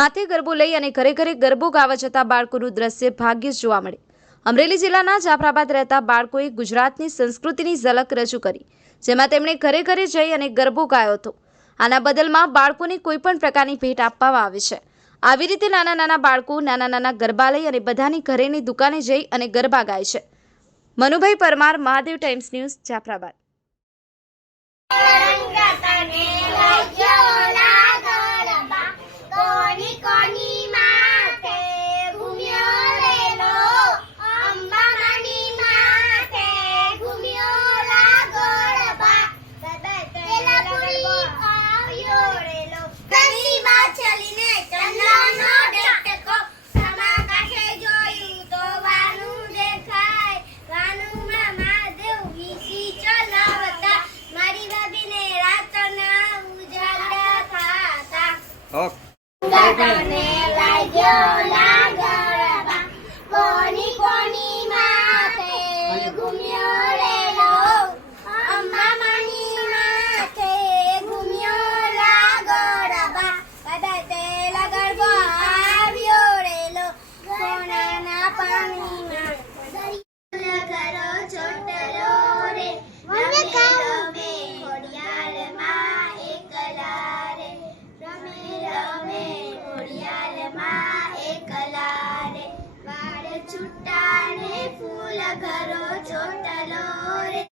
માથે ગરબો લઈ અને ઘરે ઘરે ગરબો ગાવા જતા બાળકોનું દ્રશ્ય ભાગ્યે જ જોવા મળે. અમરેલી જિલ્લાના જાફરાબાદ રહેતા બાળકોએ ગુજરાતની સંસ્કૃતિની ઝલક રજૂ કરી, જેમાં તેમણે ઘરે ઘરે જઈ અને ગરબો ગાયો હતો. આના બદલમાં બાળકોને કોઈ પણ પ્રકારની ભેટ આપવામાં આવે છે. આવી રીતે નાના નાના બાળકો નાના નાના ગરબા લઈ અને બધાની ઘરેની દુકાને જઈ અને ગરબા ગાય છે. Manubhai Parmar, Mahadev Times News, Jafrabad. Okay. તને લાગ્યો લાગરબા કોની કોની માથે ઘૂમ્યો રેલો. અંબા માની માથે ઘૂમ્યો લાગરબા કદાચ તે લગરબો આવ્યો રેલો. સોનાના પાણીમાં માં એકલા રે વાળ છૂટા ને ફૂલ ઘરો ચોટલો રે.